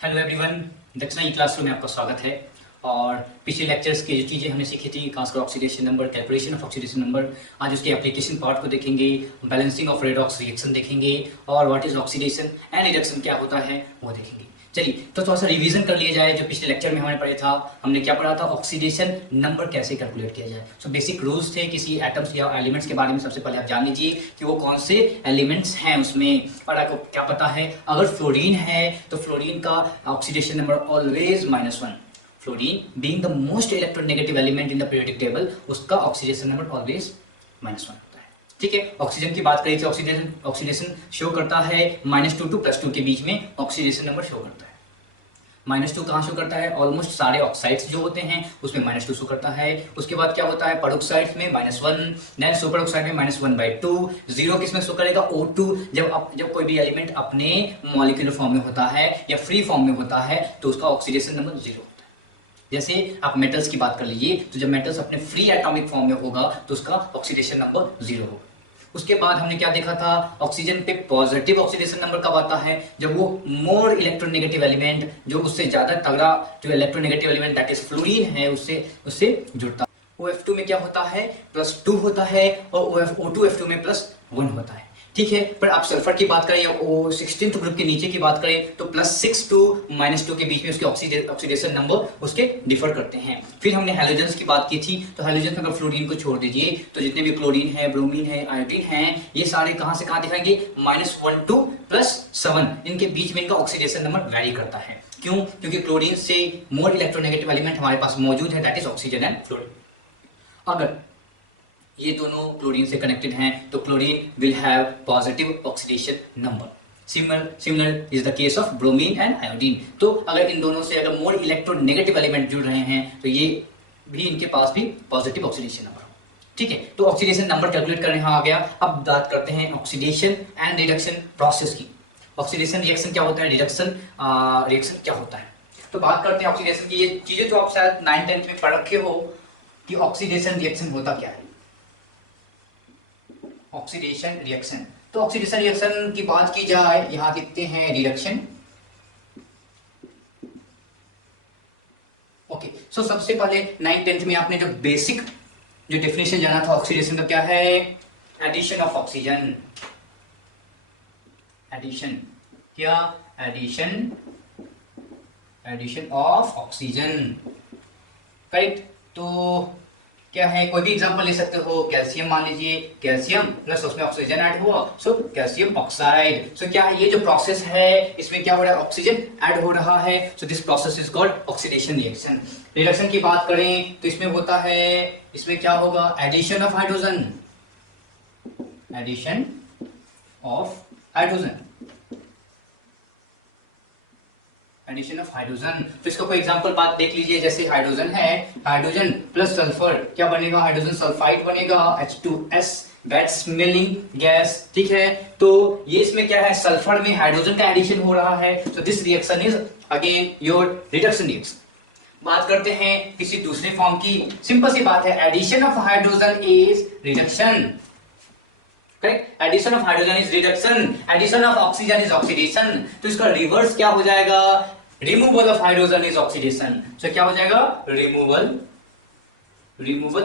Hello everyone, दक्षिणा ई classroom में आपका स्वागत है। और पिछले लेक्चर्स की जो चीज़ें हमने सीखी थी, खासकर oxidation number, calculation of oxidation number, आज उसके एप्लीकेशन पार्ट को देखेंगे, बैलेंसिंग ऑफ रेडॉक्स रिएक्शन देखेंगे और what is oxidation and reduction क्या होता है वो देखेंगे। चलिए तो थोड़ा सा रिवीजन कर लिया जाए। जो पिछले लेक्चर में हमने पढ़ा था, हमने क्या पढ़ा था, ऑक्सीडेशन नंबर कैसे कैलकुलेट किया जाए। सो बेसिक रूल्स थे किसी एटम्स या एलिमेंट्स के बारे में। सबसे पहले आप जान लीजिए कि वो कौन से एलिमेंट्स हैं उसमें। और आपको क्या पता है, अगर फ्लोरीन है तो फ्लोरीन का oxidation number always -1। Fluorine being the most electronegative element in the periodic table, उसका ऑक्सीडेशन नंबर ऑलवेज -1। ठीक है, ऑक्सीजन की बात करें तो ऑक्सीडेशन शो करता है -2 टू +2 के बीच में ऑक्सीडेशन नंबर शो करता है। -2 कहाँ शो करता है, ऑलमोस्ट सारे ऑक्साइड्स जो होते हैं उसमें -2 शो करता है। उसके बाद क्या होता है, पेरोक्साइड्स में -1, देन सुपर ऑक्साइड में -1/2। 0 किसमें शो करेगा, O2। जब कोई भी एलिमेंट अपने मॉलिक्यूलर फॉर्म में होता है या फ्री फॉर्म में होता है तो उसका ऑक्सीडेशन नंबर 0 होता है। जैसे आप मेटल्स की बात कर लीजिए, तो जब मेटल्स अपने फ्री एटॉमिक फॉर्म में होगा तो उसका ऑक्सीडेशन नंबर 0 होगा। उसके बाद हमने क्या देखा था, ऑक्सीजन पे पॉजिटिव ऑक्सीडेशन नंबर कब आता है, जब वो मोर इलेक्ट्रोनेगेटिव एलिमेंट, जो उससे ज्यादा तगड़ा जो electronegative element that is fluorine है, उससे जुड़ता है। OF2 में क्या होता है, +2 होता है, और O2F2 में +1 होता है। ठीक है, पर आप सल्फर की बात करें या O16 ग्रुप के नीचे की बात करें तो +6 टू -2 के बीच में उसके ऑक्सीडेशन नंबर उसके डिफर करते हैं। फिर हमने हैलोजेंस की बात की थी, तो हैलोजेंस में अगर फ्लोरीन को छोड़ दीजिए तो जितने भी क्लोरीन है, ब्रोमीन है, आयोडीन है, ये सारे कहां से कहां दिखाएंगे, -1 टू +7, इनके बीच में इनका ऑक्सीडेशन नंबर वैरी करता है। क्यों? क्योंकि क्लोरीन से मोर इलेक्ट्रोनेगेटिव एलिमेंट हमारे पास मौजूद है, that is oxygen and fluorine. अगर ये दोनों क्लोरीन से कनेक्टेड हैं तो chlorine will have positive oxidation number. Similar is the case of bromine and iodine. तो अगर इन दोनों से अगर मोर इलेक्ट्रोनेगेटिव एलिमेंट जुड़ रहे हैं तो ये भी, इनके पास भी पॉजिटिव ऑक्सीडेशन नंबर हो। ठीक है, तो ऑक्सीडेशन नंबर कैलकुलेट करने यहाँ आ गया। अब बात करते हैं ऑक्सीडेशन एंड रिडक्शन प्रोसेस की। ऑक्सीडेशन रिएक्शन क्या होता है, रिडक्शन रिएक्शन क्या होता है। तो बात करते हैं ऑक्सीडेशन की। ये चीजें जो आप शायद 9th-10th में पढ़ रखे हो कि ऑक्सीडेशन रिएक्शन होता क्या है। ऑक्सीडेशन रिएक्शन, तो ऑक्सीडेशन रिएक्शन की बात की जाए, यहां देखते हैं रिडक्शन। ओके, सो सबसे पहले 9th-10th में आपने जो बेसिक जो डेफिनेशन जाना था ऑक्सीडेशन का, क्या है, एडिशन ऑफ ऑक्सीजन। एडिशन क्या, एडिशन ऑफ ऑक्सीजन, करेक्ट। तो क्या है, कोई भी एग्जांपल ले सकते हो। कैल्शियम मान लीजिए, कैल्शियम प्लस उसमें ऑक्सीजन ऐड हुआ, सो कैल्शियम ऑक्साइड। सो क्या है, ये जो प्रोसेस है इसमें क्या हो रहा है, ऑक्सीजन ऐड हो रहा है। So this process is called oxidation reaction. Reduction की बात करें तो इसमें होता है, इसमें क्या होगा, addition of hydrogen, addition of hydrogen, addition of hydrogen. तो इसका कोई एग्जांपल बात देख लीजिए। जैसे हाइड्रोजन है, हाइड्रोजन प्लस सल्फर क्या बनेगा, हाइड्रोजन सल्फाइड बनेगा, H2S, बैड स्मेलिंग गैस। ठीक है, तो ये इसमें क्या है, सल्फर में हाइड्रोजन का एडिशन हो रहा है। So this reaction is again your reduction reaction. बात करते हैं किसी दूसरे फॉर्म की। सिंपल सी बात है, addition of hydrogen is reduction, correct. Addition of hydrogen is reduction, addition of oxygen is oxidation. तो इसका रिवर्स क्या हो जाएगा, removal of hydrogen is oxidation. So क्या हो जाएगा, removal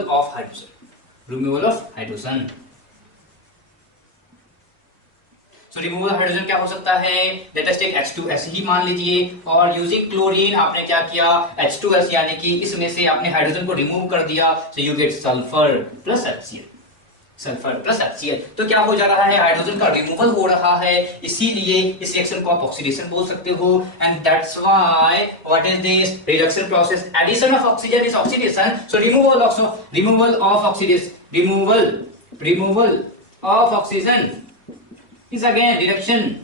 of hydrogen, removal of hydrogen. So removal hydrogen क्या हो सकता है, लेट अस टेक H2S ही मान लीजिए, और यूजिंग क्लोरीन आपने क्या किया, H2S यानी कि इसमें से आपने हाइड्रोजन को रिमूव कर दिया। So you get sulphur plus HCl, sulphur plus HCl। तो क्या हो जा रहा है, हाइड्रोजन का रिमूवल हो रहा है, इसीलिए इस रिएक्शन को आप ऑक्सीडेशन बोल सकते हो। And that's why what is this reduction process, addition of oxygen is oxidation. So removal of oxidation, removal of oxygen is again reduction.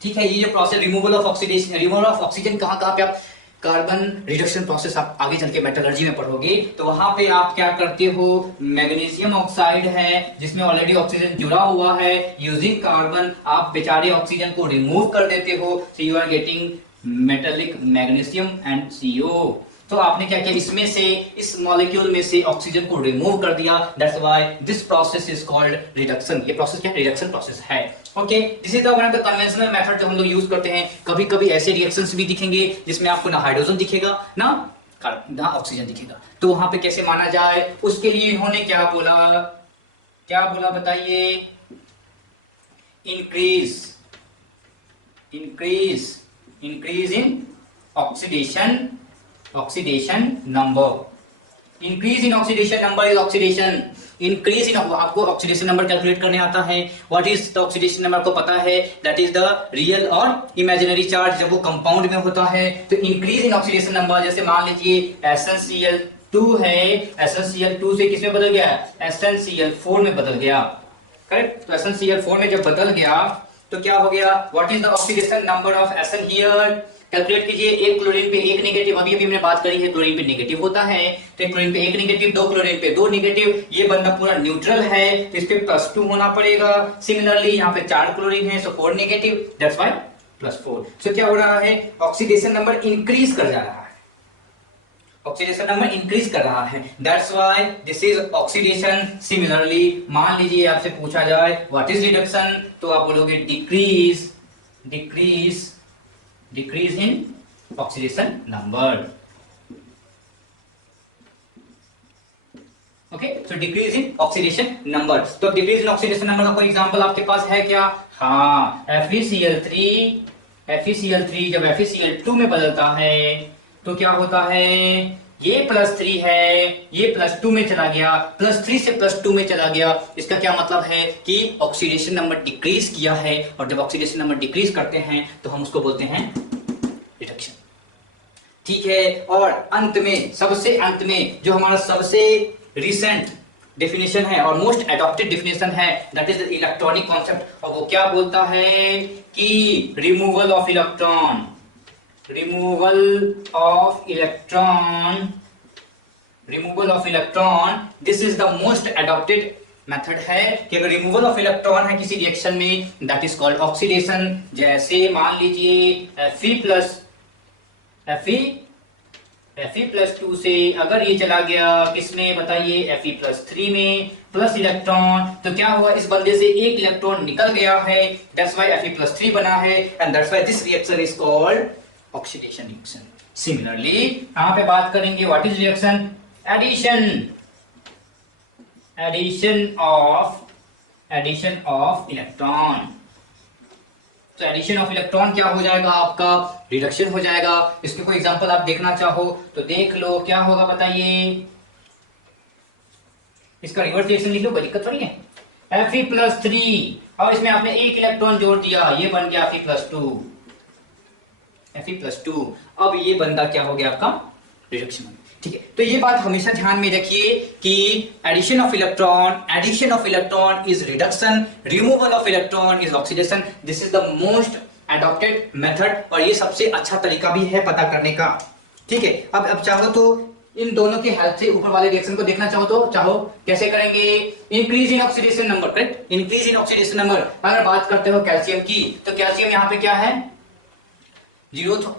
ठीक है, ये जो process removal of oxidation, removal of oxygen कहां पे आप कार्बन रिडक्शन प्रोसेस आप आगे चल के मेटलर्जी में पढ़ोगे, तो वहां पे आप क्या करते हो, मैग्नीशियम ऑक्साइड है जिसमें ऑलरेडी ऑक्सीजन जुड़ा हुआ है, यूजिंग कार्बन आप बेचारे ऑक्सीजन को रिमूव कर देते हो। So you are getting metallic magnesium and CO। तो आपने क्या किया, इसमें से, इस मॉलिक्यूल में से ऑक्सीजन को रिमूव कर दिया। That's why this process is called reduction. ये प्रोसेस क्या है, रिडक्शन प्रोसेस है। Okay, this is the one of the conventional method जो हम लोग यूज करते हैं। कभी कभी ऐसे रिएक्शंस भी दिखेंगे जिसमें आपको ना हाइड्रोजन दिखेगा ना ऑक्सीजन दिखेगा, तो वहां पे कैसे माना जाए, उसके लिए इन्होंने क्या बोला बताइए, increase in oxidation number. Increase in oxidation number is oxidation. Increase in, आपको ऑक्सीडेशन नंबर कैलकुलेट करने आता है। What is the oxidation number आपको पता है, दैट इज द रियल और इमेजिनरी चार्ज जब वो कंपाउंड में होता है। तो इंक्रीज इन ऑक्सीडेशन नंबर, जैसे मान लीजिए SnCl2 है, SnCl2 से किसमें बदल गया, SnCl4 में बदल गया, करेक्ट। तो SnCl4 में जब बदल गया तो क्या हो गया, what is the oxidation number of Sn here, calculate कीजिए। एक क्लोरीन पे एक नेगेटिव, अभी हमने बात करी है क्लोरीन पे नेगेटिव होता है, तो एक क्लोरीन पे एक नेगेटिव, दो क्लोरीन पे दो नेगेटिव, ये बंदा पूरा न्यूट्रल है तो इस पे +2 होना पड़ेगा। सिमिलरली यहाँ पे 4 क्लोरीन है, सो 4 नेगेटिव, दैट्स व्हाई +4। सो क्या हो रहा है, ऑक्सीडेशन नंबर इंक्रीज कर जा रहा है, ऑक्सीडेशन नंबर इंक्रीज कर रहा है, that's why this is oxidation. Similarly मान लीजिए आपसे पूछा जाए व्हाट इज रिडक्शन, तो आप बोलोगे decrease in oxidation number. Okay, so decrease in oxidation number. तो डिक्रीज इन ऑक्सीडेशन नंबर का कोई एग्जांपल आपके पास है क्या, हाँ, FeCl3 जब FeCl2 में बदलता है तो क्या होता है, ये +3 है, ये +2 में चला गया, +3 से +2 में चला गया। इसका क्या मतलब है कि ऑक्सीडेशन नंबर डिक्रीज किया है, और जब ऑक्सीडेशन नंबर डिक्रीज करते हैं तो हम उसको बोलते हैं रिडक्शन। ठीक है, और अंत में, सबसे अंत में जो हमारा सबसे रिसेंट डेफिनेशन है और मोस्ट एडॉप्टेड डेफिनेशन है, that is the electronic concept, और वो क्या बोलता है कि removal of electron this is the most adopted method है कि अगर रिमूवल ऑफ इलेक्ट्रॉन है किसी रिएक्शन में, दैट इज कॉल्ड ऑक्सीडेशन। जैसे मान लीजिए Fe+2 से अगर ये चला गया किसमें बताइए, Fe+3 में, प्लस इलेक्ट्रॉन, तो क्या हुआ, इस बंदे से एक इलेक्ट्रॉन निकल गया है, दैट्स व्हाई Fe+3 बना है, and that's why this reaction is called oxidation reaction. Similarly यहां पे बात करेंगे what is reaction, addition of electron. तो एडिशन ऑफ इलेक्ट्रॉन क्या हो जाएगा आपका, रिडक्शन हो जाएगा। इसके कोई एग्जांपल आप देखना चाहो तो देख लो, क्या होगा बताइए, इसका रिवर्स रिएक्शन लिख लो, कोई दिक्कत नहीं है। Fe+3 और इसमें आपने एक इलेक्ट्रॉन जोड़ दिया, ये बन गया Fe+2। अब ये बंदा क्या हो गया आपका, रिडक्शन। ठीक है, तो ये बात हमेशा ध्यान में रखिए कि addition of electron is reduction, removal of electron is oxidation. This is the most adopted method, और ये सबसे अच्छा तरीका भी है पता करने का। ठीक है, अब चाहो तो इन दोनों की हेल्प से ऊपर वाले रिएक्शन को देखना चाहो कैसे करेंगे, increase in oxidation number, correct, increase in oxidation number. अगर बात करते हो कैल्शियम की, तो कैल्शियम यहाँ पे क्या है, 0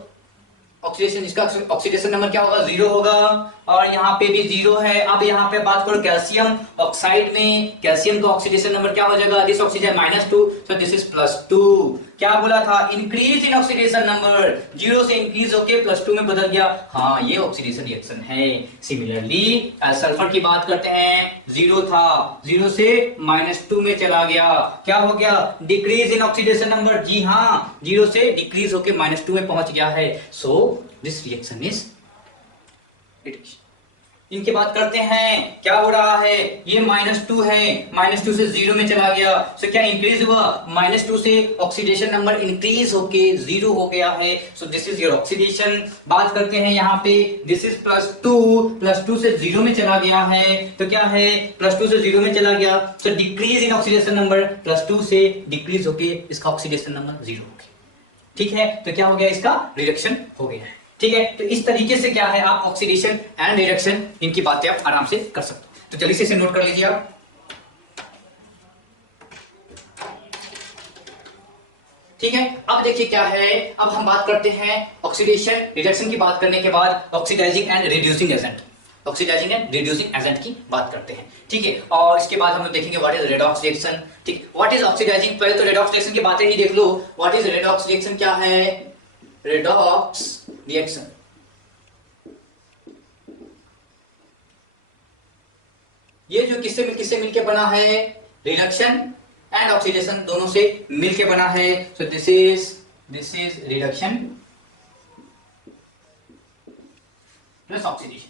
ऑक्सीडेशन, इसका ऑक्सीडेशन नंबर क्या होगा, 0 होगा, और यहाँ पे भी 0 है। अब यहाँ पे बात करो कैल्शियम ऑक्साइड में, कैल्शियम का ऑक्सीडेशन नंबर क्या हो जाएगा, this oxygen -2, so this is +2। क्या बोला था, इंक्रीज इन ऑक्सीडेशन नंबर, 0 से इंक्रीज होके +2 में बदल गया, हाँ ये ऑक्सीडेशन रिएक्शन है। सिमिलरली सल्फर की बात करते हैं, 0 था, 0 से -2 में चला गया, क्या हो गया, डिक्रीज इन ऑक्सीडेशन नंबर, जी हाँ 0 से डिक्रीज होके -2 में पहुंच गया है, so this reaction is reduction. इनकी बात करते हैं, क्या हो रहा है, ये -2 है, -2 से 0 में चला गया, सो क्या इंक्रीज हुआ, -2 से ऑक्सीडेशन नंबर इंक्रीज होके 0 हो गया है, so this is your oxidation. बात करते हैं यहाँ पे, दिस इज +2 से 0 में चला गया है, तो क्या है, +2 से 0 में चला गया, सो डिक्रीज इन ऑक्सीडेशन नंबर, +2 से डिक्रीज होके इसका ऑक्सीडेशन नंबर 0 हो गया। ठीक है, तो क्या हो गया, इसका रिडक्शन हो गया है। ठीक है, तो इस तरीके से क्या है, आप ऑक्सीडेशन एंड रिडक्शन इनकी बातें आप आराम से कर सकते हो। तो जल्दी से इसे नोट कर लीजिए आप। ठीक है। अब देखिए क्या है, अब हम बात करते हैं ऑक्सीडेशन रिडक्शन की बात करने के बाद oxidising and reducing agent, oxidising and reducing agent की बात करते हैं, ठीक है। और इसके बाद हम लोग देखेंगे व्हाट इज रेडॉक्स रिएक्शन, ठीक। व्हाट इज ऑक्सीडाइजिंग, पहले तो रेडॉक्स रिएक्शन की बातें ही देख लो। व्हाट इज रेडॉक्स रिएक्शन, क्या है रेडॉक्स रिएक्शन? ये जो किससे मिलके बना है, रिडक्शन एंड ऑक्सीडेशन दोनों से मिलके बना है। So this is reduction plus oxidation.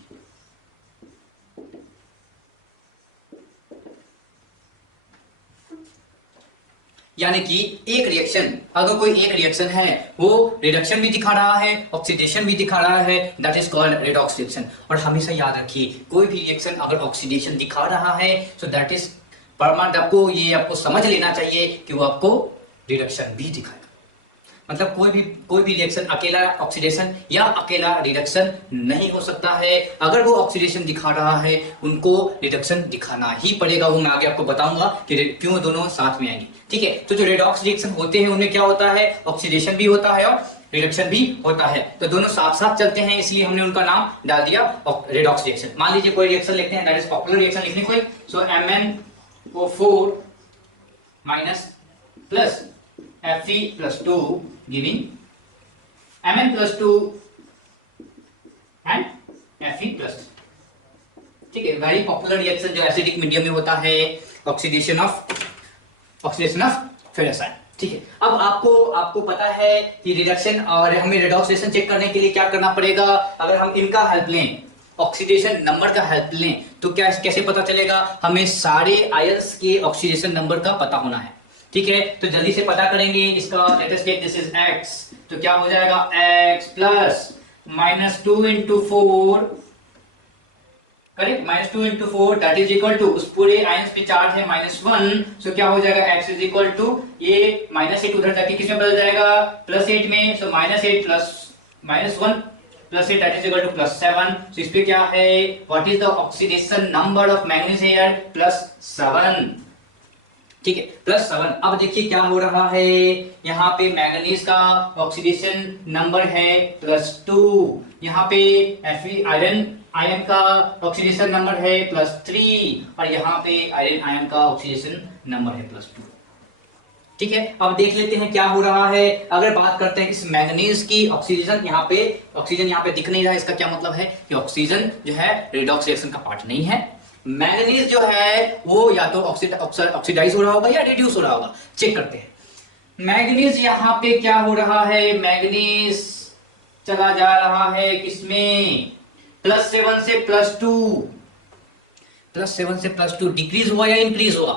यानी कि एक रिएक्शन, अगर कोई एक रिएक्शन है वो रिडक्शन भी दिखा रहा है, ऑक्सीडेशन भी दिखा रहा है, that is called redox reaction. और हमेशा याद रखिए कोई भी रिएक्शन अगर ऑक्सीडेशन दिखा रहा है सो दैट इज परमानेंट, आपको समझ लेना चाहिए कि वो आपको रिडक्शन भी दिखाएगा। मतलब कोई भी रिएक्शन अकेला ऑक्सीडेशन या अकेला रिडक्शन नहीं हो सकता है। अगर वो ऑक्सीडेशन दिखा रहा है उनको रिडक्शन दिखाना ही पड़ेगा। वो मैं आगे आपको बताऊंगा कि क्यों दोनों साथ में आएंगे, ठीक है। तो जो रेडॉक्स रिएक्शन होते हैं उनमें क्या होता है, ऑक्सीडेशन भी होता है और रिडक्शन भी होता है, तो दोनों साथ साथ चलते हैं, इसलिए हमने उनका नाम डाल दिया रेडॉक्स रिएक्शन। मान लीजिए कोई रिएक्शन लिखते हैं, दैट इज पॉपुलर रिएक्शन लिखने कोई, सो MnO4 minus plus Fe+2 giving Mn+2 and Fe+2, ठीक है। वेरी पॉपुलर रिएक्शन जो एसिडिक मीडियम में होता है, ऑक्सीडेशन ऑफ फेरस आयन, ठीक है। अब आपको पता है कि रिडक्शन और हमें रेडॉक्स रिएक्शन चेक करने के लिए क्या करना पड़ेगा, अगर हम इनका हेल्प लें, ऑक्सीडेशन नंबर का हेल्प लें, तो क्या कैसे पता चलेगा, हमें सारे आयंस के ऑक्सीडेशन नंबर का पता होना है, ठीक है। तो जल्दी से पता करेंगे इसका, let us take this is x, तो क्या हो जाएगा x plus -2 into 4, correct, -2 into 4 that is equal to, उस पूरे आयंस पे चार्ज है -1, सो क्या हो जाएगा x इज इक्वल टू, ये -8 उधर जाके किसमें बदल जाएगा, +8 में, so -8 plus -1 +8 that is equal to +7। So इस पे क्या है, what is the oxidation number of manganese here, +7, ठीक है, +7। अब देखिए क्या हो रहा है, यहाँ पे मैंगनीज का ऑक्सीडेशन नंबर है +2, यहाँ पे आयरन का ऑक्सीडेशन नंबर है +3 और यहाँ पे आयरन आयन का ऑक्सीडेशन नंबर है +2, ठीक है। अब देख लेते हैं क्या हो रहा है। अगर बात करते हैं इस मैंगनीज की ऑक्सीजन यहाँ पे दिख नहीं रहा है, इसका क्या मतलब है कि ऑक्सीजन जो है रेडॉक्स रिएक्शन का पार्ट नहीं है। मैंगनीज जो है वो या तो ऑक्सीडाइज हो रहा होगा या रिड्यूस हो रहा होगा, चेक करते हैं। मैंगनीज यहाँ पे क्या हो रहा है, मैंगनीज चला जा रहा है किसमें, +7 से +2 डिक्रीज हुआ या इंक्रीज हुआ,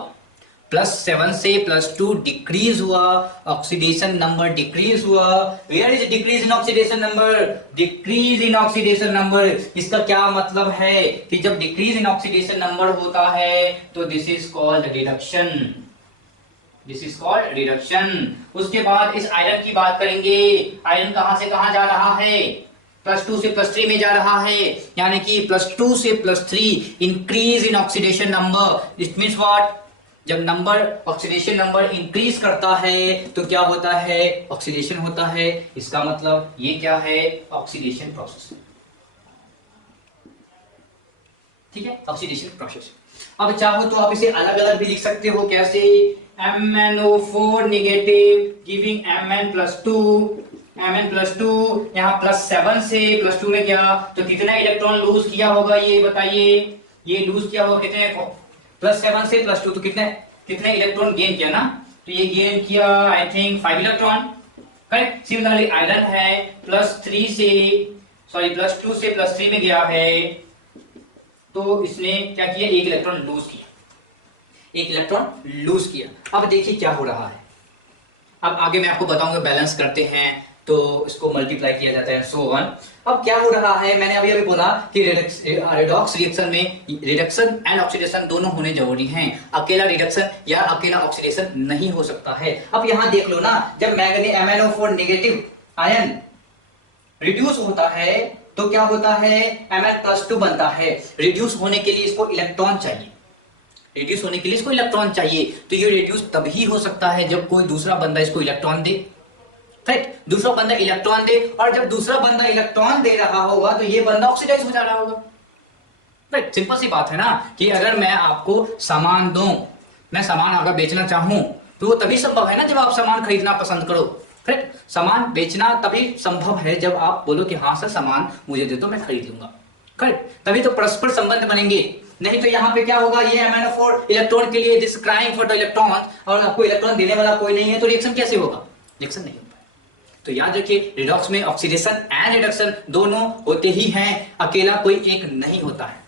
+7 से +2 डिक्रीज हुआ, ऑक्सीडेशन नंबर डिक्रीज हुआ। Where is decrease in oxidation number, decrease in oxidation number, इसका क्या मतलब है कि जब डिक्रीज इन ऑक्सीडेशन नंबर होता है तो दिस इज कॉल्ड रिडक्शन, उसके बाद इस आयरन की बात करेंगे, आयरन कहां से कहां जा रहा है, +2 से +3 में जा रहा है, यानी कि +2 से +3 increase in oxidation number. It means what, जब ऑक्सीडेशन नंबर इंक्रीज करता है तो क्या होता है, ऑक्सीडेशन होता है। इसका मतलब ये क्या है, ऑक्सीडेशन प्रोसेस, ठीक है, ऑक्सीडेशन प्रोसेस। अब चाहो तो आप इसे अलग अलग भी लिख सकते हो, कैसे, MnO4 नेगेटिव गिविंग Mn+2, यहाँ +7 से +2 में गया तो कितना इलेक्ट्रॉन लूज किया होगा, ये बताइए, ये लूज किया होगा कितने, +7 से +2 तो कितने इलेक्ट्रॉन गेन किया ना, तो ये गेन किया I think 5 electron, correct. Similarly iron है +2 से +3 में गया है तो इसने क्या किया, 1 इलेक्ट्रॉन लूज किया। अब देखिए क्या हो रहा है, अब आगे मैं आपको बताऊंगा, बैलेंस करते हैं तो इसको मल्टीप्लाई किया जाता है, सो ऑन। अब क्या हो रहा है, मैंने अभी बोला कि रेडॉक्स रिएक्शन में रिडक्शन एंड ऑक्सीडेशन दोनों होने जरूरी हैं, अकेला रिडक्शन या अकेला ऑक्सीडेशन नहीं हो सकता है। अब यहां देख लो ना, जब MnO4 नेगेटिव आयन रिड्यूस होता है तो क्या होता है, Mn+2 बनता है। रिड्यूस होने के लिए इसको इलेक्ट्रॉन चाहिए, तो ये रिड्यूस तभी हो सकता है जब कोई दूसरा बंदा इसको इलेक्ट्रॉन दे, राइट। दूसरा बंदा इलेक्ट्रॉन दे, और जब दूसरा बंदा इलेक्ट्रॉन दे रहा होगा तो ये बंदा ऑक्सीडाइज हो जा रहा होगा। राइट, सिंपल सी बात है ना कि अगर मैं आपको सामान दूं, मैं सामान अगर बेचना चाहूं तो वो तभी संभव है ना जब आप सामान खरीदना पसंद करो। राइट, सामान बेचना तभी संभव है जब आप बोलो कि हाँ सर सामान मुझे दे दो मैं खरीद लूंगा। करेक्ट, तभी तो परस्पर संबंध बनेंगे। नहीं तो यहाँ पे क्या होगा, ये MnO4 इलेक्ट्रॉन के लिए this crying for the electron, और आपको इलेक्ट्रॉन देने वाला कोई नहीं है, तो रिएक्शन कैसे होगा? रिएक्शन नहीं होगा। तो याद रखिए, रिडॉक्स में ऑक्सीडेशन एंड रिडक्शन दोनों होते ही हैं, अकेला कोई एक नहीं होता है।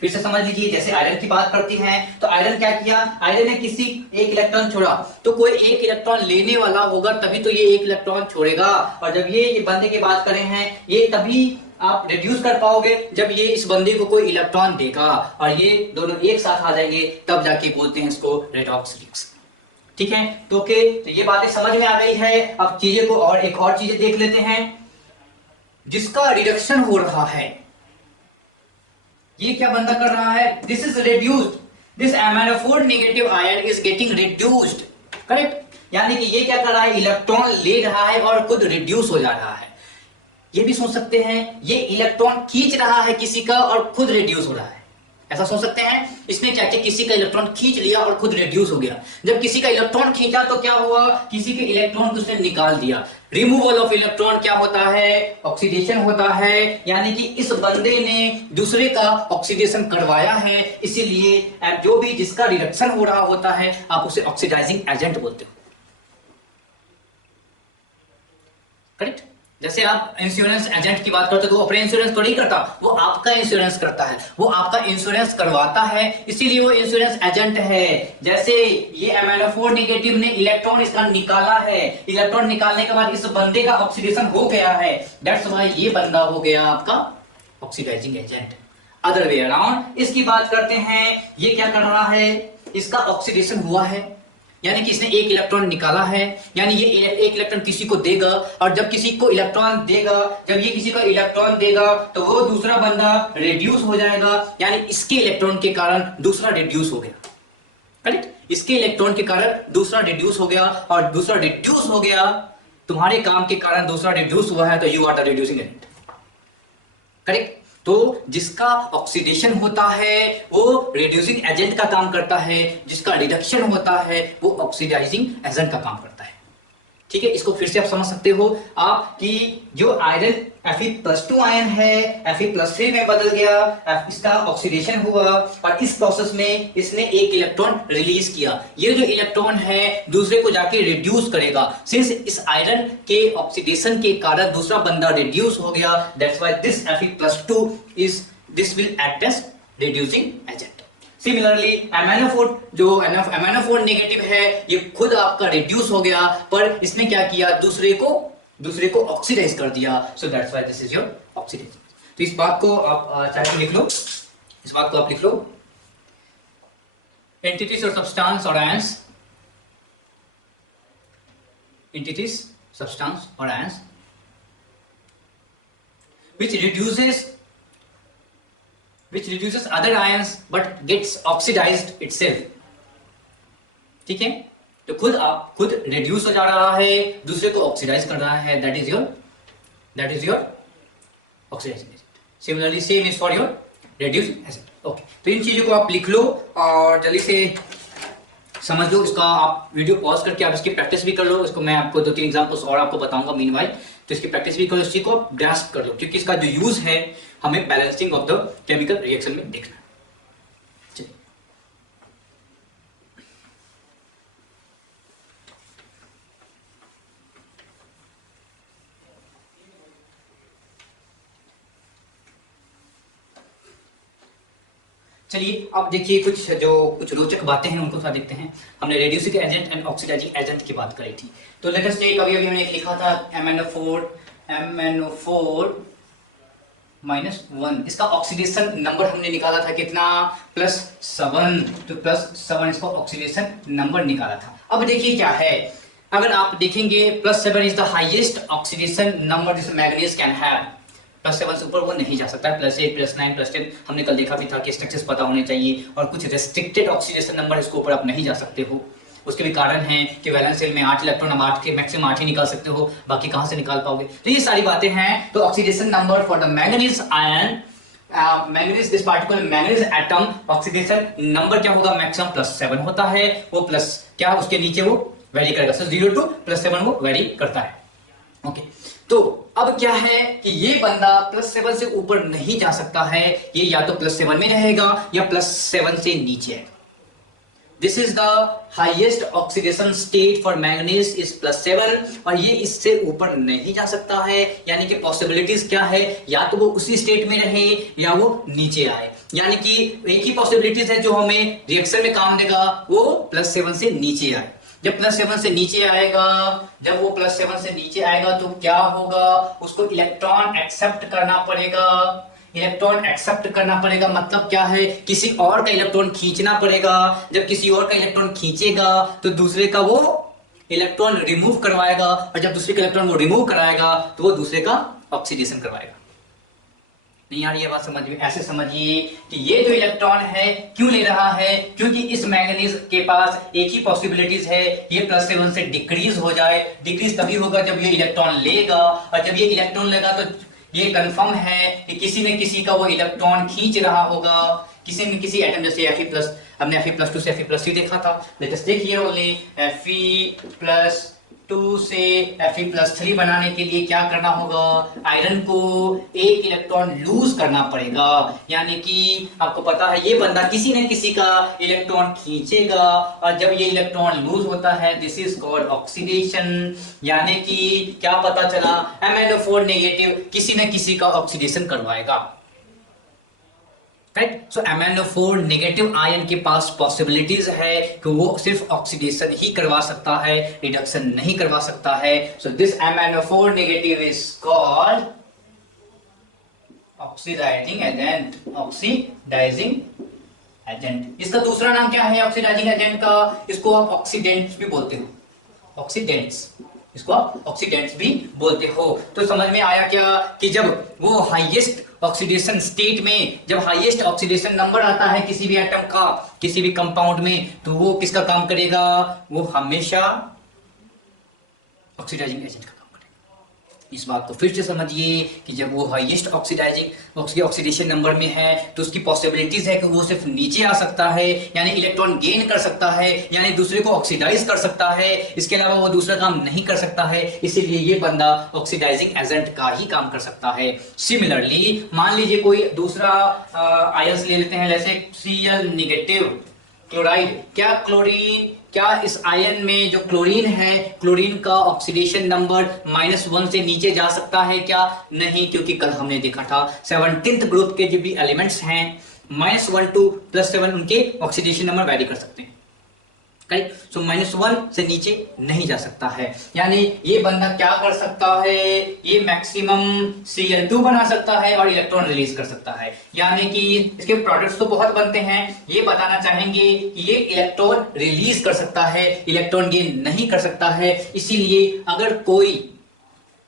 फिर से समझ लीजिए, जैसे आयरन की बात करती हैं तो आयरन क्या किया, आयरन ने किसी एक इलेक्ट्रॉन छोड़ा, तो कोई एक इलेक्ट्रॉन लेने वाला होगा तभी तो ये एक इलेक्ट्रॉन छोड़ेगा। और जब ये बंदे की बात करें हैं, ये तभी आप रिड्यूस कर पाओगे जब ये इस बंदे को कोई इलेक्ट्रॉन देगा और ये दोनों एक साथ आ जाएंगे, तब जाके बोलते हैं इसको रेडॉक्स रिएक्शन। ठीक है, तो ये बातें समझ में आ गई है। अब चीजें को और एक और चीजें देख लेते हैं। जिसका रिडक्शन हो रहा है, ये क्या बंदा कर रहा है, this is reduced, this MnO4 negative ion is getting reduced. Correct, यानी कि ये क्या कर रहा है, इलेक्ट्रॉन ले रहा है और खुद रिड्यूस हो जा रहा है। ये भी सोच सकते हैं, ये इलेक्ट्रॉन खींच रहा है किसी का और खुद रिड्यूस हो रहा है। ऐसा सोच सकते हैं, इसने क्या किया, किसी का इलेक्ट्रॉन खींच लिया और खुद रिड्यूस हो गया। जब किसी का इलेक्ट्रॉन खींचा तो क्या हुआ, किसी के इलेक्ट्रॉन को उसने निकाल दिया। रिमूवल ऑफ इलेक्ट्रॉन क्या होता है, ऑक्सीडेशन होता है, यानी कि इस बंदे ने दूसरे का ऑक्सीडेशन करवाया है, इसीलिए जो भी जिसका रिडक्शन हो रहा होता है आप उसे ऑक्सीडाइजिंग एजेंट बोलते हो। करेक्ट, जैसे आप इंश्योरेंस एजेंट की बात करते हो तो वो अपने इंश्योरेंस तो नहीं करता, वो आपका इंश्योरेंस करता है, वो आपका इंश्योरेंस करवाता है, इसीलिए वो इंश्योरेंस एजेंट है। जैसे ये MnO4 नेगेटिव ने इलेक्ट्रॉन इसका निकाला है, इलेक्ट्रॉन निकालने के बाद इस बंदे का ऑक्सीडेशन हो गया है, दैट्स व्हाई ये बंदा हो गया आपका oxidising agent. Other way around इसकी बात करते हैं, ये क्या कर रहा है, इसका ऑक्सीडेशन हुआ है, यानी कि इसने एक इलेक्ट्रॉन निकाला है, यानी ये एक इलेक्ट्रॉन किसी को देगा, और जब किसी को इलेक्ट्रॉन देगा, जब ये किसी को इलेक्ट्रॉन देगा तो वो दूसरा बंदा रिड्यूस हो जाएगा, यानी इसके इलेक्ट्रॉन के कारण दूसरा रिड्यूस हो गया। करेक्ट, इसके इलेक्ट्रॉन के कारण दूसरा रिड्यूस हो गया, और दूसरा रिड्यूस हो गया, तुम्हारे काम के कारण दूसरा रिड्यूस हुआ है, तो you are the reducing agent. Correct, तो जिसका ऑक्सीडेशन होता है वो रिड्यूसिंग एजेंट का काम करता है, जिसका रिडक्शन होता है वो ऑक्सीडाइजिंग एजेंट का काम करता है। ठीक है, इसको फिर से आप समझ सकते हो आप कि जो आयरन Fe+2 आयन है Fe+3 में बदल गया, इसका ऑक्सीडेशन हुआ और इस प्रोसेस में इसने एक इलेक्ट्रॉन रिलीज किया। ये जो इलेक्ट्रॉन है दूसरे को जाके रिड्यूस करेगा, सिंस इस आयरन के ऑक्सीडेशन के कारण दूसरा बंदा रिड्यूस हो गया, that's why this Fe+2 is this will act as reducing agent. Similarly MnO4 negative है, ये खुद आपका रिड्यूस हो गया, पर इसने क्या किया, दूसरे को ऑक्सीडाइज कर दिया, so that's why this is your oxidation. तो इस बात को आप चाहे लिख लो, इस बात को आप लिख लो, एंटिटीज और सब्सटेंस और आयंस, एंटिटीज सब्सटेंस और ions which reduces other ions but gets oxidized itself। ठीक है, तो खुद रिड्यूस हो जा रहा है, दूसरे को ऑक्सीडाइज कर रहा है, that is your oxidising agent. Similarly same is for your reducing agent. Okay, तो इन चीजों को आप लिख लो और जल्दी से समझ लो। इसका आप वीडियो पॉज करके आप इसकी प्रैक्टिस भी कर लो। इसको मैं आपको 2-3 एग्जांपल्स और आपको बताऊंगा मीनवाइल, तो इसकी प्रैक्टिस भी करो, इस चीज को आप ग्रास्प कर लो, क्योंकि इसका जो यूज है हमें balancing of the chemical reaction में देखना है। चलिए अब देखिए कुछ रोचक बातें हैं उनको थोड़ा देखते हैं। हमने reducing agent and oxidising agent की बात करी थी, तो लेट अस टेक, अभी हमने लिखा था MnO4 -1, इसका ऑक्सीडेशन नंबर हमने निकाला था कितना, +7, तो +7 इसका ऑक्सीडेशन नंबर निकाला था। अब देखिए क्या है, अगर आप देखेंगे +7 is the highest oxidation number this manganese can have. +7 से ऊपर वो नहीं जा सकता है, +8, +9, +10 हमने कल देखा भी था कि स्ट्रक्चर्स पता होने चाहिए, और कुछ रेस्ट्रिक्टेड ऑक्सीडेशन नंबर इसके ऊपर आप नहीं जा सकते हो। उसके भी कारण हैं कि वैलेंस शेल में 8 इलेक्ट्रॉन, हम 8 के मैक्सिमम 8 ही निकाल सकते हो, बाकी कहां से निकाल पाओगे। तो ये सारी बातें हैं। तो oxidation number for the manganese ion, manganese, this particular manganese atom, oxidation number क्या होगा, मैक्सिमम +7 होता है। वो प्लस क्या उसके नीचे वो वेरी करेगा, सो 0 to +7 वो वेरी करता है। ओके, तो अब क्या है कि ये बंदा +7 से ऊपर नहीं जा सकता है, ये या तो +7 में रहेगा या +7 से नीचे है। This is the highest oxidation state for manganese is +7, और ये इससे ऊपर नहीं जा सकता है। यानी कि पॉसिबिलिटीज क्या है, या तो वो उसी स्टेट में रहे या वो नीचे आए। यानी कि एक ही पॉसिबिलिटीज है जो हमें रिएक्शन में काम देगा, वो +7 से नीचे आए। जब +7 से नीचे आएगा, जब वो +7 से नीचे आएगा तो क्या होगा, उसको इलेक्ट्रॉन एक्सेप्ट करना पड़ेगा। इलेक्ट्रॉन एक्सेप्ट करना पड़ेगा मतलब क्या है, किसी और का इलेक्ट्रॉन खींचना पड़ेगा। जब किसी और का इलेक्ट्रॉन खींचेगा तो दूसरे का वो इलेक्ट्रॉन रिमूव करवाएगा, और जब दूसरे का इलेक्ट्रॉन वो रिमूव कराएगा तो वो दूसरे का ऑक्सीडेशन करवाएगा। नहीं आ रही है बात समझ में? ऐसे समझिए कि ये जो इलेक्ट्रॉन है क्यों ले रहा है, क्योंकि इस मैंगनीज के पास एक ही पॉसिबिलिटीज है, ये +7 से डिक्रीज हो जाए। डिक्रीज तभी होगा जब ये इलेक्ट्रॉन लेगा, और जब ये इलेक्ट्रॉन लेगा तो ये कंफर्म है कि किसी न किसी का वो इलेक्ट्रॉन खींच रहा होगा, किसी न किसी एटम, जैसे Fe+, हमने Fe+2 से Fe+3 देखा था। Let us take here only Fe+2 से Fe+3 बनाने के लिए क्या करना होगा, आयरन को एक इलेक्ट्रॉन लूज करना पड़ेगा। यानी कि आपको पता है ये बंदा किसी न किसी का इलेक्ट्रॉन खींचेगा, और जब ये इलेक्ट्रॉन लूज होता है दिस इज कॉल्ड ऑक्सीडेशन। यानी कि क्या पता चला, MnO4 नेगेटिव किसी न किसी का ऑक्सीडेशन करवाएगा। राइट, सो MnO4 नेगेटिव आयन के पास पॉसिबिलिटीज है कि वो सिर्फ ऑक्सीडेशन ही करवा सकता है, रिडक्शन नहीं करवा सकता है। So this MnO4 negative is called oxidising agent. Oxidising agent, इसका दूसरा नाम क्या है ऑक्सीडाइजिंग एजेंट का, इसको आप ऑक्सीडेंट्स भी बोलते हो। ऑक्सीडेंट्स, इसको आप ऑक्सीडेंट्स भी बोलते हो। तो समझ में आया क्या कि जब वो हाईएस्ट ऑक्सीडेशन स्टेट में, जब हाईएस्ट ऑक्सीडेशन नंबर आता है किसी भी एटम का, किसी भी कंपाउंड में, तो वो किसका काम करेगा, वो हमेशा ऑक्सीडाइजिंग एजेंट का काम करेगा। इस बात को फिर से समझिए कि जब वो हाईएस्ट ऑक्सीडेशन नंबर में है तो उसकी पॉसिबिलिटीज है कि वो सिर्फ नीचे आ सकता है, यानी इलेक्ट्रॉन गेन कर सकता है, यानी दूसरे को ऑक्सीडाइज कर सकता है। इसके अलावा वो दूसरा काम नहीं कर सकता है, इसीलिए ये बंदा ऑक्सीडाइजिंग एजेंट का ही काम कर सकता है। सिमिलरली मान लीजिए कोई दूसरा आयंस ले लेते हैं, जैसे Cl नेगेटिव क्लोराइड। क्या क्लोरीन, क्या इस आयन में जो क्लोरीन है, क्लोरीन का ऑक्सीडेशन नंबर -1 से नीचे जा सकता है क्या? नहीं, क्योंकि कल हमने देखा था 17th ग्रुप के जो भी एलिमेंट्स हैं -1 to +7 उनके ऑक्सीडेशन नंबर वैरी कर सकते हैं। करेक्ट, सो -1 से नीचे नहीं जा सकता है। यानी ये बंदा क्या कर सकता है, ये मैक्सिमम Cl2 बना सकता है और इलेक्ट्रॉन रिलीज कर सकता है। यानी कि इसके प्रोडक्ट्स तो बहुत बनते हैं, ये बताना चाहेंगे कि ये इलेक्ट्रॉन रिलीज कर सकता है, इलेक्ट्रॉन गेन नहीं कर सकता है। इसीलिए अगर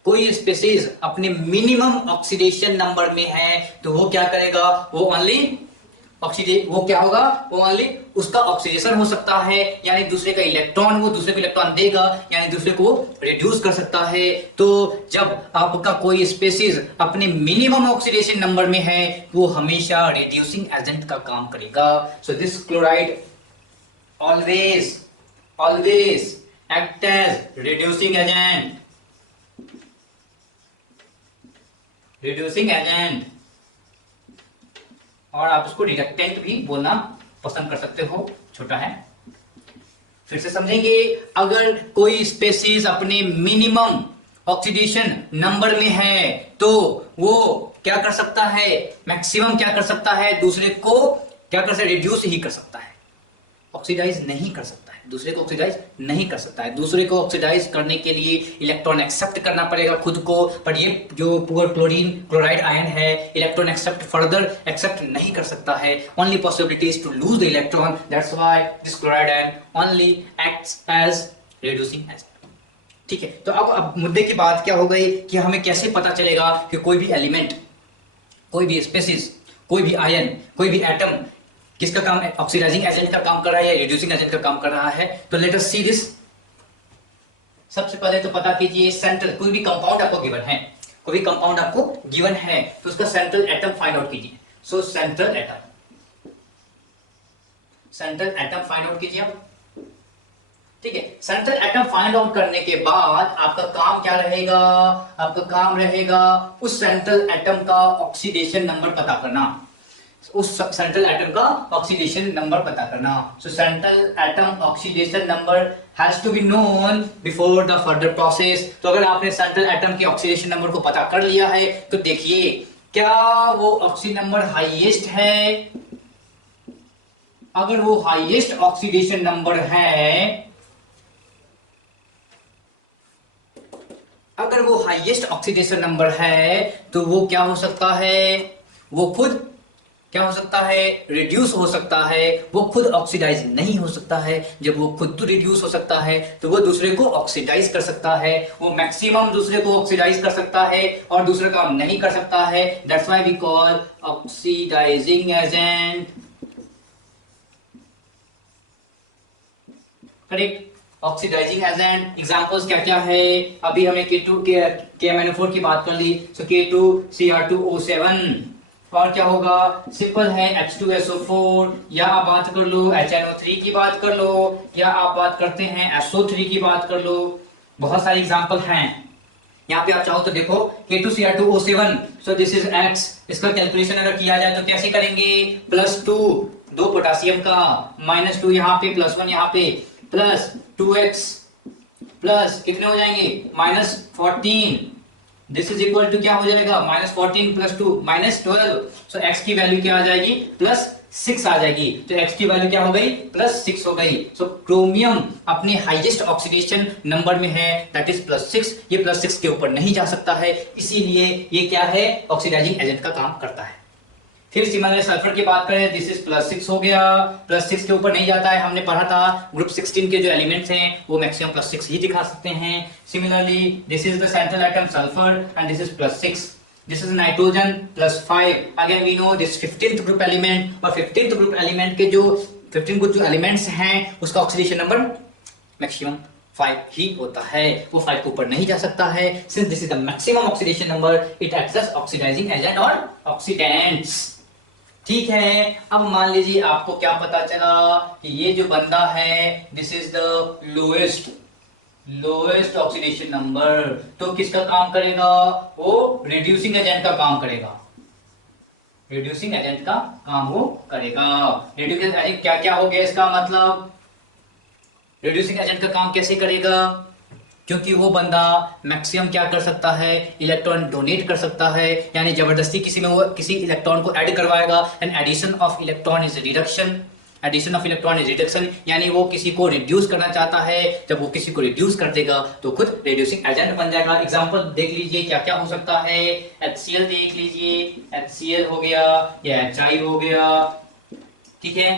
कोई स्पीशीज अपने मिनिमम ऑक्सीडेशन नंबर में है तो वो क्या करेगा, वो ओनली वो क्या होगा, वो ओनली उसका ऑक्सीडेशन हो सकता है, यानी दूसरे का इलेक्ट्रॉन, वो दूसरे को इलेक्ट्रॉन देगा, यानी दूसरे को रिड्यूस कर सकता है। तो जब आपका कोई स्पीशीज अपने मिनिमम ऑक्सीडेशन नंबर में है वो हमेशा रिड्यूसिंग एजेंट का काम करेगा। So this chloride always act as reducing agent, और आप उसको रिडक्टेंट भी बोलना पसंद कर सकते हो, छोटा है। फिर से समझेंगे, अगर कोई स्पीशीज अपने मिनिमम ऑक्सीडेशन नंबर में है तो वो क्या कर सकता है, मैक्सिमम क्या कर सकता है, दूसरे को क्या कर सकता है, रिड्यूस ही कर सकता है, ऑक्सीडाइज नहीं कर सकता है, दूसरे को ऑक्सीडाइज नहीं कर सकता है। दूसरे को ऑक्सीडाइज करने के लिए इलेक्ट्रॉन एक्सेप्ट करना पड़ेगा खुद को, पर ये जो पुअर क्लोराइड आयन है इलेक्ट्रॉन फर्दर एक्सेप्ट नहीं कर सकता है। Only possibility is to lose the electron, that's why this chloride ion only acts as reducing agent. ठीक है, तो अब मुद्दे की बात क्या हो गई कि हमें कैसे पता चलेगा कि कोई भी एलिमेंट, कोई भी स्पीशीज, कोई भी आयन, कोई भी एटम किसका काम है? ऑक्सीडाइजिंग एजेंट का काम कर रहा है या रिड्यूसिंग एजेंट का काम कर रहा है? तो लेट अस सी दिस। सबसे पहले तो पता कीजिए सेंट्रल, कोई भी कंपाउंड आपको गिवन है, कोई भी कंपाउंड आपको गिवन है तो उसका सेंट्रल एटम फाइंड आउट कीजिए। सो central atom, central atom find out कीजिए आप। ठीक है, सेंट्रल एटम फाइंड आउट करने के बाद आपका काम क्या रहेगा? आपका काम रहेगा उस सेंट्रल एटम का ऑक्सीडेशन नंबर पता करना, उस सेंट्रल एटम का ऑक्सीडेशन नंबर पता करना। So central atom oxidation number has to be known before the further process. तो अगर आपने सेंट्रल एटम के ऑक्सीडेशन नंबर को पता कर लिया है तो देखिए क्या वो ऑक्सीजन नंबर हाईएस्ट है। अगर वो हाईएस्ट ऑक्सीडेशन नंबर है, अगर वो हाईएस्ट ऑक्सीडेशन नंबर है तो वो क्या हो सकता है? वो खुद क्या हो सकता है? रिड्यूस हो सकता है। वो खुद ऑक्सीडाइज नहीं हो सकता है। जब वो खुद तो रिड्यूस हो सकता है तो वो दूसरे को ऑक्सीडाइज कर सकता है। वो मैक्सिमम दूसरे को ऑक्सीडाइज कर सकता है और दूसरे काम नहीं कर सकता है। That's why we call oxidising agent. Correct, oxidising agent. Examples क्या क्या है? अभी हमने KMnO4 की बात कर ली, सो K2Cr2O7। और क्या होगा? सिंपल है H2SO4, या आप बात कर लो HNO3 की बात कर लो, या आप बात करते हैं SO3 की बात कर लो। बहुत सारे एग्जांपल हैं। यहाँ पे आप चाहो तो देखो K2Cr2O7, so this is X। इसका कैलकुलेशन अगर किया जाए तो कैसे करेंगे? +2, 2 पोटासियम का, -2 यहाँ पे, +1 यहाँ पे, प्लस 2x प्लस कितने हो जाएंगे? -14। दिस इज इक्वल टू क्या हो जाएगा? -14 + 2 -12। सो x की वैल्यू क्या आ जाएगी? +6 आ जाएगी। तो x की वैल्यू क्या हो गई? +6 हो गई। सो क्रोमियम अपने हाईएस्ट ऑक्सीडेशन नंबर में है, दैट इज +6। ये +6 के ऊपर नहीं जा सकता है, इसीलिए ये क्या है? ऑक्सीडाइजिंग एजेंट का काम करता है। फिर सिमिलरली सल्फर की बात करें, दिस इज +6 हो गया। +6 के ऊपर नहीं जाता है, हमने पढ़ा था ग्रुप 16 के जो एलिमेंट्स हैं वो मैक्सिमम +6 ही दिखा सकते हैं। Similarly this is the central atom sulphur and this is +6। This is nitrogen +5। Again we know this 15th group element, और 15th ग्रुप एलिमेंट के जो 15 कुछ जो एलिमेंट्स हैं उसका ऑक्सीडेशन नंबर मैक्सिमम 5 ही होता है, वो 5 के ऊपर नहीं जा सकता है। Since this is the maximum oxidation number, it acts as oxidising agent और ऑक्सीडेंट्स। ठीक है, अब मान लीजिए आपको क्या पता चला कि ये जो बंदा है this is the lowest oxidation number. तो किसका काम करेगा? वो रिड्यूसिंग एजेंट का काम करेगा। रिड्यूसिंग एजेंट का काम वो करेगा। रिड्यूसिंग एजेंट क्या क्या हो गया? इसका मतलब रिड्यूसिंग एजेंट का काम कैसे करेगा? क्योंकि वो बंदा मैक्सिमम क्या कर सकता है? इलेक्ट्रॉन डोनेट कर सकता है, यानी जबरदस्ती किसी में वो किसी इलेक्ट्रॉन को ऐड करवाएगा। And addition of electron is reduction, addition of electron is reduction, यानी वो किसी को रिड्यूस करना चाहता है। जब वो किसी को रिड्यूस कर देगा तो खुद रिड्यूसिंग एजेंट बन जाएगा। एग्जांपल देख लीजिए क्या क्या हो सकता है। HCl देख लीजिए, HCl हो गया या HI हो गया, ठीक है,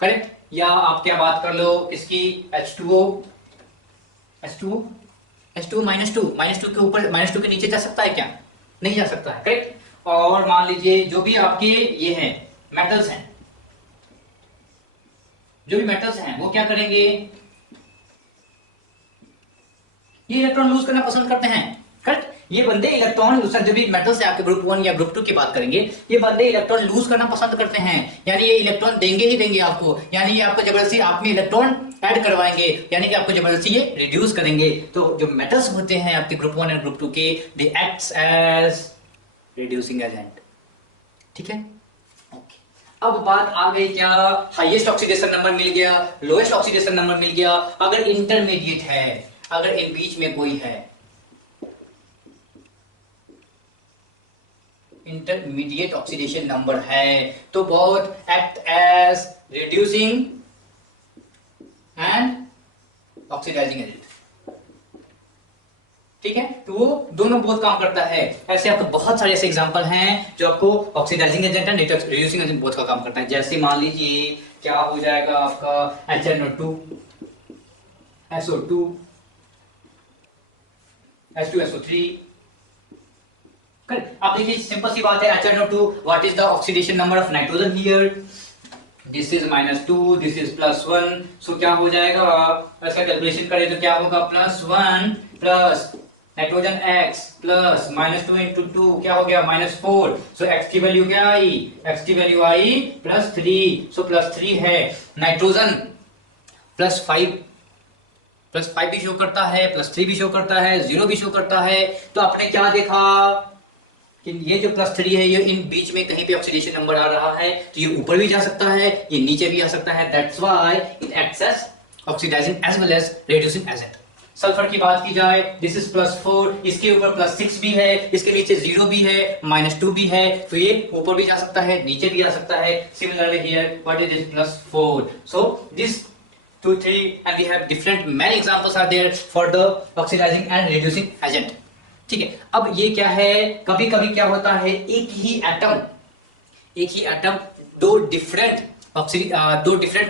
करेक्ट। या आप क्या बात कर लो इसकी H2O -2 के ऊपर -2 के नीचे जा सकता है क्या? नहीं जा सकता है, करेक्ट। और मान लीजिए जो भी आपके ये हैं मेटल्स हैं, जो भी मेटल्स हैं वो क्या करेंगे? ये इलेक्ट्रॉन लूज करना पसंद करते हैं, करेक्ट। ये बंदे इलेक्ट्रॉन लूज, जो भी मेटल्स है आपके ग्रुप 1 या ग्रुप 2 की बात करेंगे, ये बंदे इलेक्ट्रॉन लूज करना पसंद करते हैं, यानी ये इलेक्ट्रॉन देंगे ही देंगे आपको, यानी ये आपको जबरदस्ती आप में इलेक्ट्रॉन ऐड करवाएंगे, यानी कि आपको जबरदस्ती ये रिड्यूस करेंगे। तो जो मेटल्स होते हैं आपके ग्रुप 1 और ग्रुप 2 के, दे एक्ट्स एज रिड्यूसिंग एजेंट, ठीक है। अब बात आ गई क्या? हाईएस्ट ऑक्सीडेशन नंबर मिल गया, लोएस्ट ऑक्सीडेशन नंबर मिल गया। अगर इंटरमीडिएट है, अगर इन बीच में कोई है, इंटरमीडिएट ऑक्सीडेशन नंबर है, तो both act as reducing and oxidising agent, ठीक है। तो वो दोनों बहुत काम करता है। ऐसे आपको बहुत सारे ऐसे एग्जांपल हैं जो आपको oxidising agent and reducing agent बहुत का काम करता है। जैसे मान लीजिए क्या हो जाएगा आपका HNO2 SO2 H2SO3, अब देखिए सिंपल सी बात है, HNO2 what is the oxidation number of nitrogen here? This is -2, this is +1, सो क्या हो जाएगा, इसका कैलकुलेशन करें तो क्या होगा, +1 plus nitrogen x plus -2 into 2 क्या हो गया, -4, सो x की वैल्यू क्या आई, x की वैल्यू आई +3, सो +3 है। नाइट्रोजन +5 +5 भी शो करता है, +3 भी शो करता है, 0 भी शो करता है। तो आपने क्या देखा कि ये जो +3 है ये इन बीच में कहीं पे ऑक्सीडेशन नंबर आ रहा है, तो ये ऊपर भी जा सकता है, ये नीचे भी आ सकता है, that's why it acts as oxidising as well as reducing agent. Sulphur की बात की जाए, दिस इज +4, इसके ऊपर +6 भी है, इसके नीचे 0 भी है, -2 भी है, तो ये ऊपर भी जा सकता है, नीचे भी आ सकता है। Similarly here what is this, +4, so this 2 3 and we have different many examples are there for the oxidizing and reducing agent। ठीक है, अब ये क्या है, कभी कभी क्या होता है, एक ही एटम दो डिफरेंट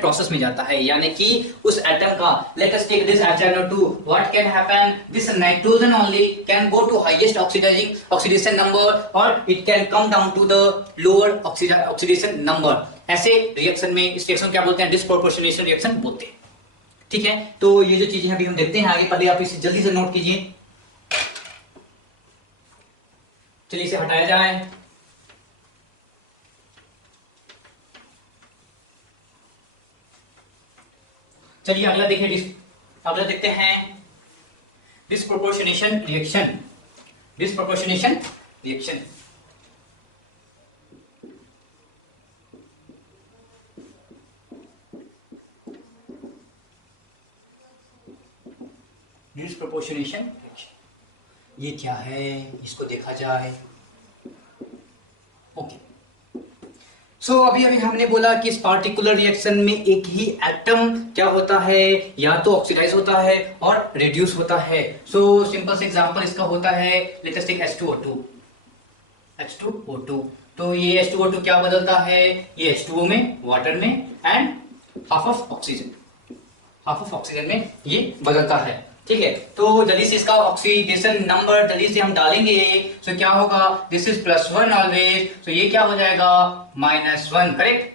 प्रोसेस में जाता है, यानी कि उस एटम का, let us take this HNO2, what can happen, this nitrogen only can go to highest oxidation number और it can come down to the lower oxidation number. ऐसे रिएक्शन में इस रिएक्शन क्या बोलते हैं, डिस्प्रोपोर्शनेशन रिएक्शन बोलते हैं। ठीक है, तो ये जो चीजें अभी हम देखते हैं आगे, पहले आप इसे जल्दी से नोट कीजिए। चलिए इसे हटाया जाए। चलिए अगला देखते हैं डिस्प्रोपोर्शनेशन रिएक्शन। डिस्प्रोपोर्शनेशन ये क्या है, इसको देखा जाए। ओके, सो अभी हमने बोला कि इस पार्टिकुलर रिएक्शन में एक ही एटम क्या होता है, या तो ऑक्सीडाइज होता है और रिड्यूस होता है। सो सिंपल से एग्जांपल इसका होता है, लेट अस टेक H2O2। तो ये H2O2 क्या बदलता है, ये H2O में, वाटर में, एंड हाफ ऑफ ऑक्सीजन में ये बदलता है। ठीक है, तो जल्दी से इसका ऑक्सीडेशन नंबर जल्दी से हम डालेंगे, तो क्या होगा, दिस इज +1 ऑलवेज, तो ये क्या हो जाएगा, -1, करेक्ट,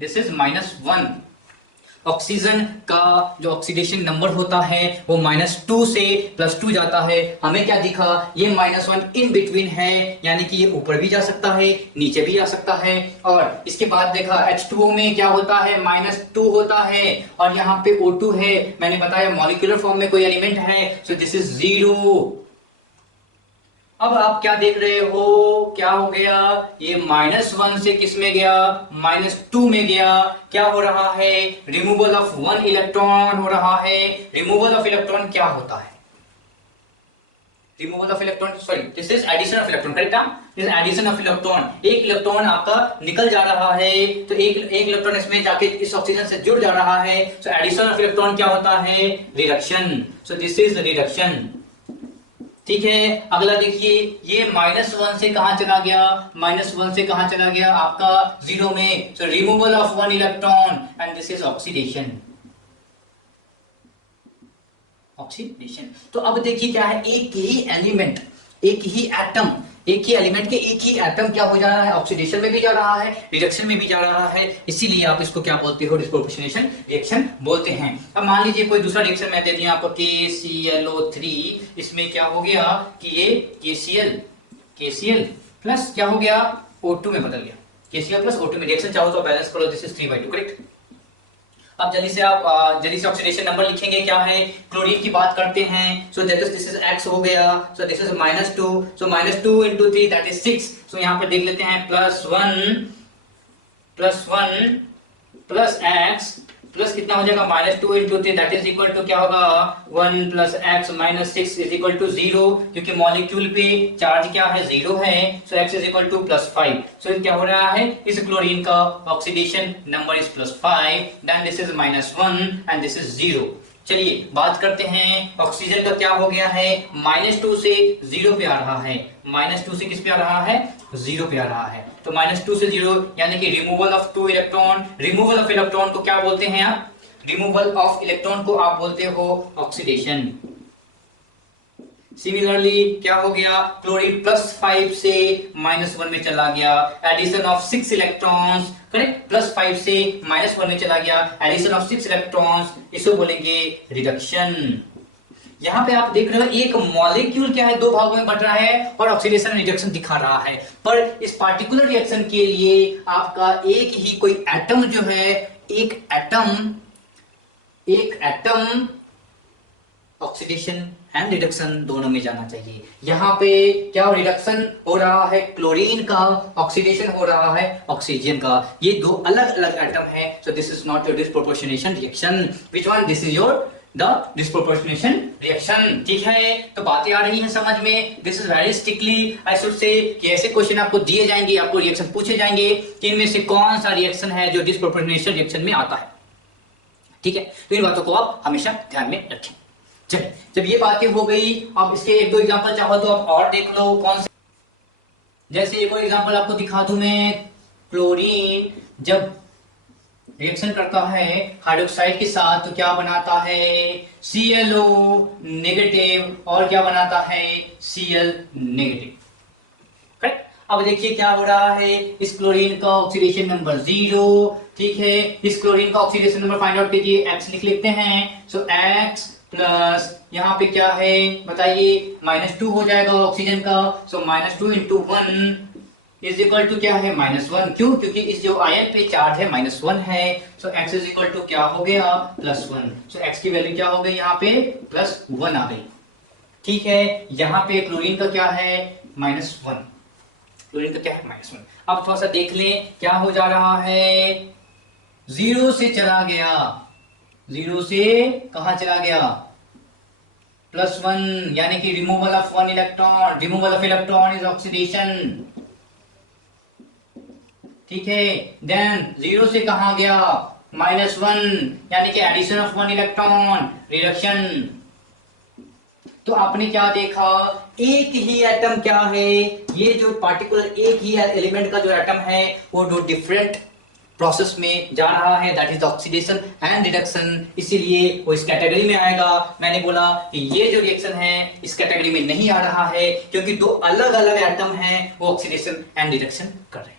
दिस इज -1। ऑक्सीजन का जो ऑक्सीडेशन नंबर होता है वो -2 से +2 जाता है। हमें क्या दिखा, ये -1 इन बिटवीन है, यानी कि ये ऊपर भी जा सकता है, नीचे भी जा सकता है। और इसके बाद देखा H2O में क्या होता है, -2 होता है, और यहाँ पे O2 है, मैंने बताया मॉलिक्यूलर फॉर्म में कोई एलिमेंट है, सो दिस इज 0। अब आप क्या देख रहे हो, क्या हो गया, ये -1 से किस में गया, -2 में गया। क्या हो रहा है, रिमूवल ऑफ 1 इलेक्ट्रॉन हो रहा है। रिमूवल ऑफ इलेक्ट्रॉन क्या होता है, removal of electron, sorry this is addition of electron, correct, this is addition of electron. एक इलेक्ट्रॉन आपका निकल जा रहा है, तो एक इलेक्ट्रॉन इसमें जाके इस ऑक्सीजन से जुड़ जा रहा है, सो एडिशन ऑफ इलेक्ट्रॉन क्या होता है, reduction, so this is reduction. ठीक है, अगला देखिए, ये -1 से कहां चला गया, -1 से कहां चला गया, आपका 0 में, सो removal of 1 electron, and this is oxidation. तो अब देखिए क्या है, एक ही एलिमेंट, एक ही एलिमेंट के एक ही एटम क्या हो जा रहा है, ऑक्सीडेशन में भी जा रहा है, रिडक्शन में भी जा रहा है, इसीलिए आप इसको क्या बोलते हो, डिस्प्रोपोर्शनेशन रिएक्शन बोलते हैं। अब मान लीजिए कोई दूसरा रिएक्शन मैं दे दिया आपको, KClO3, इसमें क्या हो गया कि ये KCl प्लस क्या हो गया, O2 में बदल गया, KCl प्लस O2 में। रिएक्शन चाहो तो बैलेंस करो, दिस इज 3/2, करेक्ट। अब जल्दी से ऑक्सीडेशन नंबर लिखेंगे, क्या है, क्लोरीन की बात करते हैं, so that is this is X हो गया, so this is -2, so -2 into 3 that is 6। सो यहाँ पर देख लेते हैं, +1 प्लस X प्लस कितना हो जाएगा, -2 into 3 that is equal to क्या होगा, 1 + X - 6 इज इक्वल टू 0, क्योंकि मॉलिक्यूल पे चार्ज क्या है, 0 है, so X is equal to +5। So क्या हो रहा है, इस क्लोरीन का oxidation number is +5, then this is -1 and this is 0। चलिए बात करते हैं, ऑक्सीजन का क्या हो गया है, -2 से 0 पे आ रहा है, -2 से किस पे आ रहा है, 0 पे आ रहा है। तो -2 से 0 यानी कि removal of 2 electron. Removal of electron को क्या बोलते हैं आप, रिमूवल ऑफ इलेक्ट्रॉन को आप बोलते हो ऑक्सीडेशन। सिमिलरली क्या हो गया, क्लोरीन +5 से -1 में चला गया, एडिशन ऑफ 6 इलेक्ट्रॉन्स, करेक्ट, +5 से -1 में चला गया, एडिशन ऑफ 6 इलेक्ट्रॉन्स, इसको बोलेंगे रिडक्शन। यहां पे आप देख रहे हो एक मॉलिक्यूल क्या है, दो भागों में बट रहा है और ऑक्सीडेशन रिडक्शन दिखा रहा है, पर इस पार्टिकुलर रिएक्शन के लिए आपका एक ही कोई एटम जो है, एक एटम ऑक्सीडेशन एंड रिडक्शन दोनों में जाना चाहिए। यहां पे क्या रिडक्शन हो रहा है, क्लोरीन का, ऑक्सीडेशन हो रहा है ऑक्सीजन का, ये दो अलग अलग एटम है। So this is not your disproportionation reaction, which one, this is your the disproportionation reaction. ठीक है, तो बातें आ रही हैं समझ में। This is very strictly I should say कि ऐसे क्वेश्चन आपको दिए जाएंगे, आपको रिएक्शन पूछे जाएंगे कि इनमें से कौन सा रिएक्शन है जो डिस्प्रोपोर्शनेशन रिएक्शन में आता है। ठीक है, तो इन बातों को आप हमेशा ध्यान में रखें। चलिए, जब ये बातें हो गई, अब इसके एक दो एग्जांपल चाहो तो आप और देख लो कौन से, जैसे एक और एग्जांपल आपको दिखा दूं मैं, क्लोरीन जब रिएक्शन करता है हाइड्रोक्साइड के साथ तो क्या बनाता है, ClO नेगेटिव, और क्या बनाता है, Cl नेगेटिव। करेक्ट। अब देखिए क्या हो रहा है, इस क्लोरीन का ऑक्सीडेशन नंबर 0, ठीक है, इस क्लोरीन का ऑक्सीडेशन नंबर फाइंड आउट कीजिए, X लिख लेते हैं। सो X प्लस यहाँ पे क्या है बताइए, -2 हो जाएगा ऑक्सीजन का। सो -2 × 1 इज इक्वल टू क्या है, -1। क्यों, क्योंकि इस जो आयन पे चार्ज है -1 है। So x is equal to क्या हो गया, +1। सो x की वैल्यू क्या हो गई, यहाँ पे +1 आ गई। ठीक है, यहाँ पे क्लोरीन का क्या है, -1, क्लोरीन का क्या है, -1। अब थोड़ा सा देख लें क्या हो जा रहा है, 0 से चला गया, 0 से कहां चला गया, +1, यानी कि removal of 1 electron, removal of electron is oxidation. ठीक है, देन 0 से कहां गया, -1, यानी कि एडिशन ऑफ 1 इलेक्ट्रॉन, रिडक्शन। तो आपने क्या देखा, एक ही एटम क्या है, ये जो पार्टिकुलर एक ही एलिमेंट का जो एटम है वो दो डिफरेंट प्रोसेस में जा रहा है, that is oxidation and reduction, इसीलिए वो इस कैटेगरी में आएगा। मैंने बोला कि ये जो रिएक्शन है इस कैटेगरी में नहीं आ रहा है क्योंकि दो अलग अलग एटम हैं वो ऑक्सीडेशन एंड रिडक्शन कर रहे हैं।